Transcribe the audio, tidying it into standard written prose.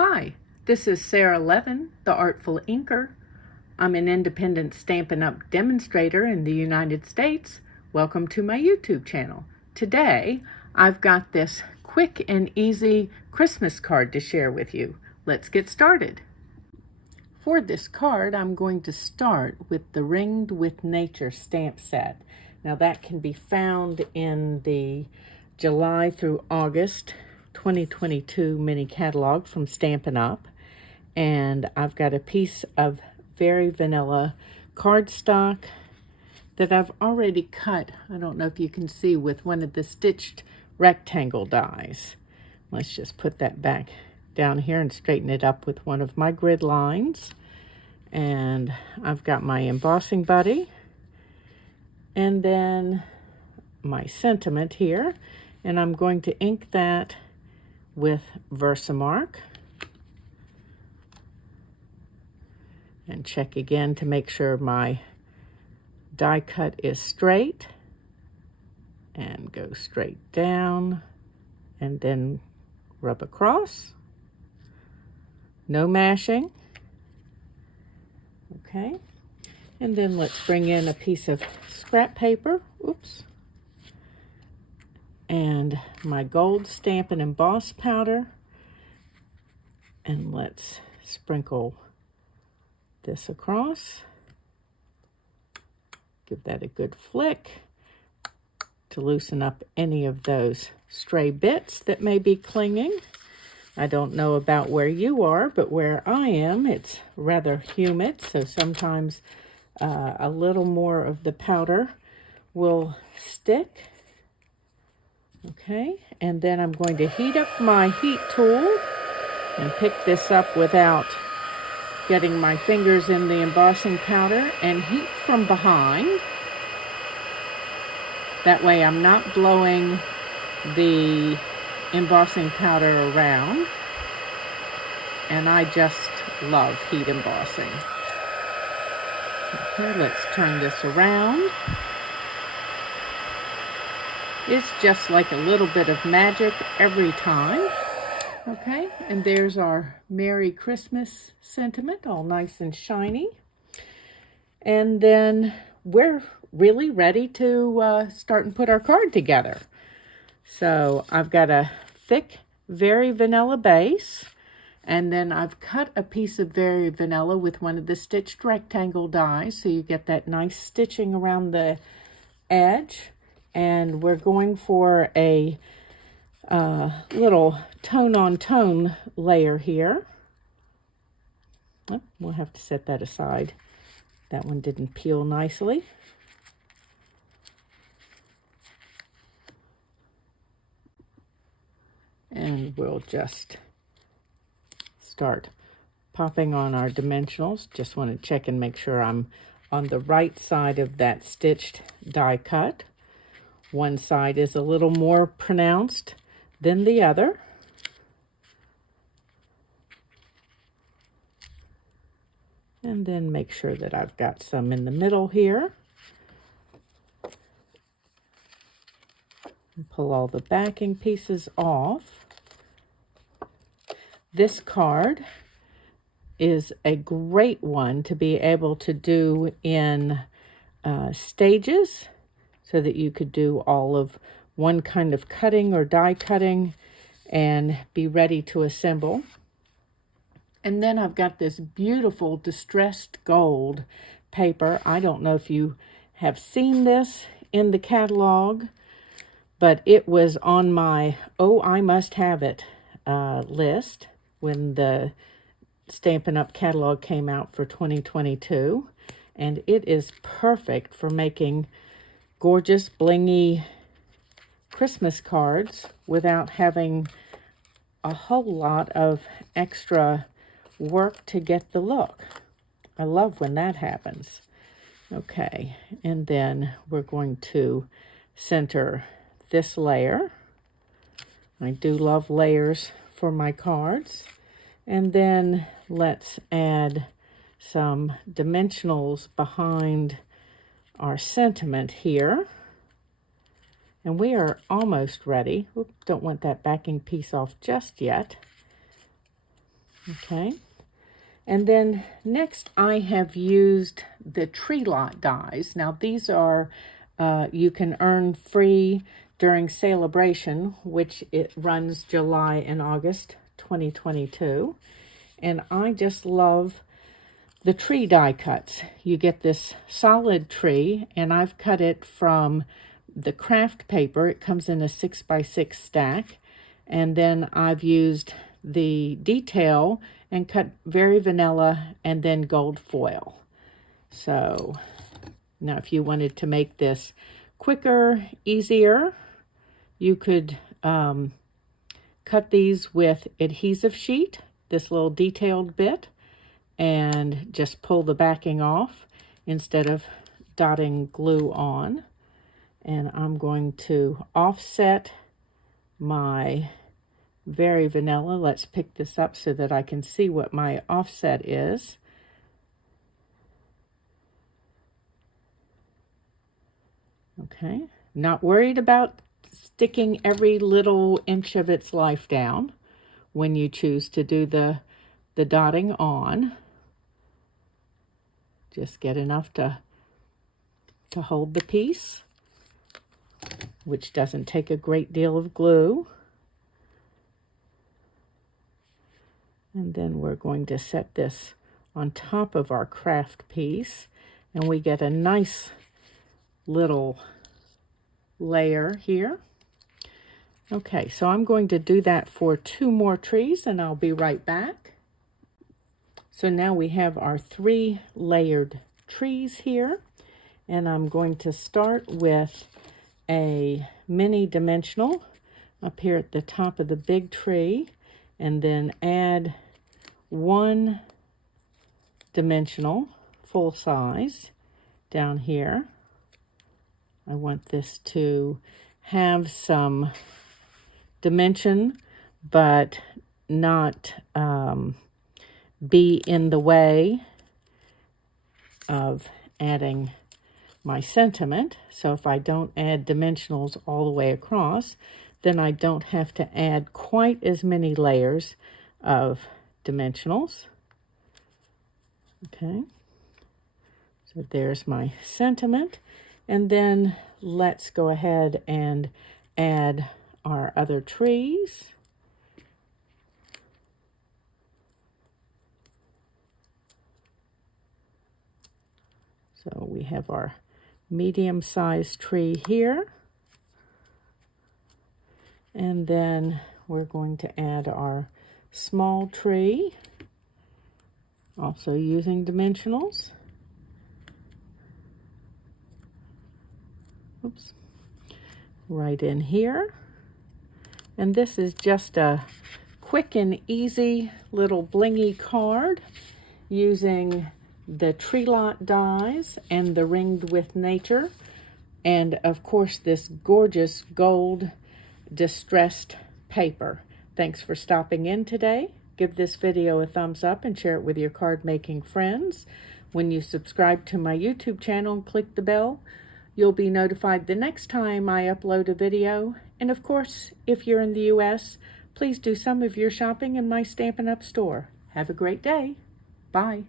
Hi, this is Sara Levin, the Artful Inker. I'm an independent Stampin' Up! Demonstrator in the United States. Welcome to my YouTube channel. Today, I've got this quick and easy Christmas card to share with you. Let's get started. For this card, I'm going to start with the Ringed with Nature stamp set. Now that can be found in the July through August 2022 mini catalog from Stampin' Up. And I've got a piece of very vanilla cardstock that I've already cut. I don't know if you can see, with one of the stitched rectangle dies. Let's just put that back down here and straighten it up with one of my grid lines. And I've got my embossing buddy and then my sentiment here, and I'm going to ink that with Versamark and check again to make sure my die cut is straight, and go straight down and then rub across. No mashing. Okay, and then let's bring in a piece of scrap paper, oops, and my gold Stampin' Emboss powder, and let's sprinkle this across. Give that a good flick to loosen up any of those stray bits that may be clinging. I don't know about where you are, but where I am, it's rather humid, so sometimes a little more of the powder will stick. Okay, and then I'm going to heat up my heat tool and pick this up without getting my fingers in the embossing powder, and heat from behind. That way I'm not blowing the embossing powder around, and I just love heat embossing. Okay, let's turn this around. It's just like a little bit of magic every time. Okay, and there's our Merry Christmas sentiment, all nice and shiny. And then we're really ready to start and put our card together. So I've got a thick, very vanilla base, and then I've cut a piece of very vanilla with one of the stitched rectangle dies, so you get that nice stitching around the edge. And we're going for a little tone-on-tone layer here. Oh, we'll have to set that aside. That one didn't peel nicely. And we'll just start popping on our dimensionals. Just want to check and make sure I'm on the right side of that stitched die cut. One side is a little more pronounced than the other. And then make sure that I've got some in the middle here. And pull all the backing pieces off. This card is a great one to be able to do in stages, so that you could do all of one kind of cutting or die cutting and be ready to assemble. And then I've got this beautiful distressed gold paper. I don't know if you have seen this in the catalog, but it was on my "oh, I must have it" list when the Stampin' Up! Catalog came out for 2022. And it is perfect for making gorgeous, blingy Christmas cards without having a whole lot of extra work to get the look. I love when that happens. Okay, and then we're going to center this layer. I do love layers for my cards. And then let's add some dimensionals behind our sentiment here. And we are almost ready. Oop, don't want that backing piece off just yet. Okay. And then next I have used the tree lot dies. Now these are, you can earn free during Celebration, which it runs July and August 2022. And I just love the tree die cuts. You get this solid tree, and I've cut it from the craft paper. It comes in a 6x6 stack. And then I've used the detail and cut very vanilla and then gold foil. So now if you wanted to make this quicker, easier, you could cut these with adhesive sheet, this little detailed bit, and just pull the backing off instead of dotting glue on. And I'm going to offset my very vanilla. Let's pick this up so that I can see what my offset is. Okay, not worried about sticking every little inch of its life down when you choose to do the dotting on. Just get enough to hold the piece, which doesn't take a great deal of glue. And then we're going to set this on top of our craft piece, and we get a nice little layer here. Okay, so I'm going to do that for 2 more trees, and I'll be right back. So now we have our 3 layered trees here, and I'm going to start with a mini dimensional up here at the top of the big tree, and then add 1 dimensional full size down here. I want this to have some dimension, but not be in the way of adding my sentiment. So if I don't add dimensionals all the way across, then I don't have to add quite as many layers of dimensionals. Okay, so there's my sentiment. And then let's go ahead and add our other trees. So we have our medium-sized tree here. And then we're going to add our small tree, also using dimensionals. Oops. Right in here. And this is just a quick and easy little blingy card using the tree lot dies and the Ringed with Nature, and of course this gorgeous gold distressed paper. Thanks for stopping in today. Give this video a thumbs up and share it with your card making friends. When you subscribe to my YouTube channel and click the bell, you'll be notified the next time I upload a video. And of course, if you're in the US, please do some of your shopping in my Stampin' Up store. Have a great day. Bye.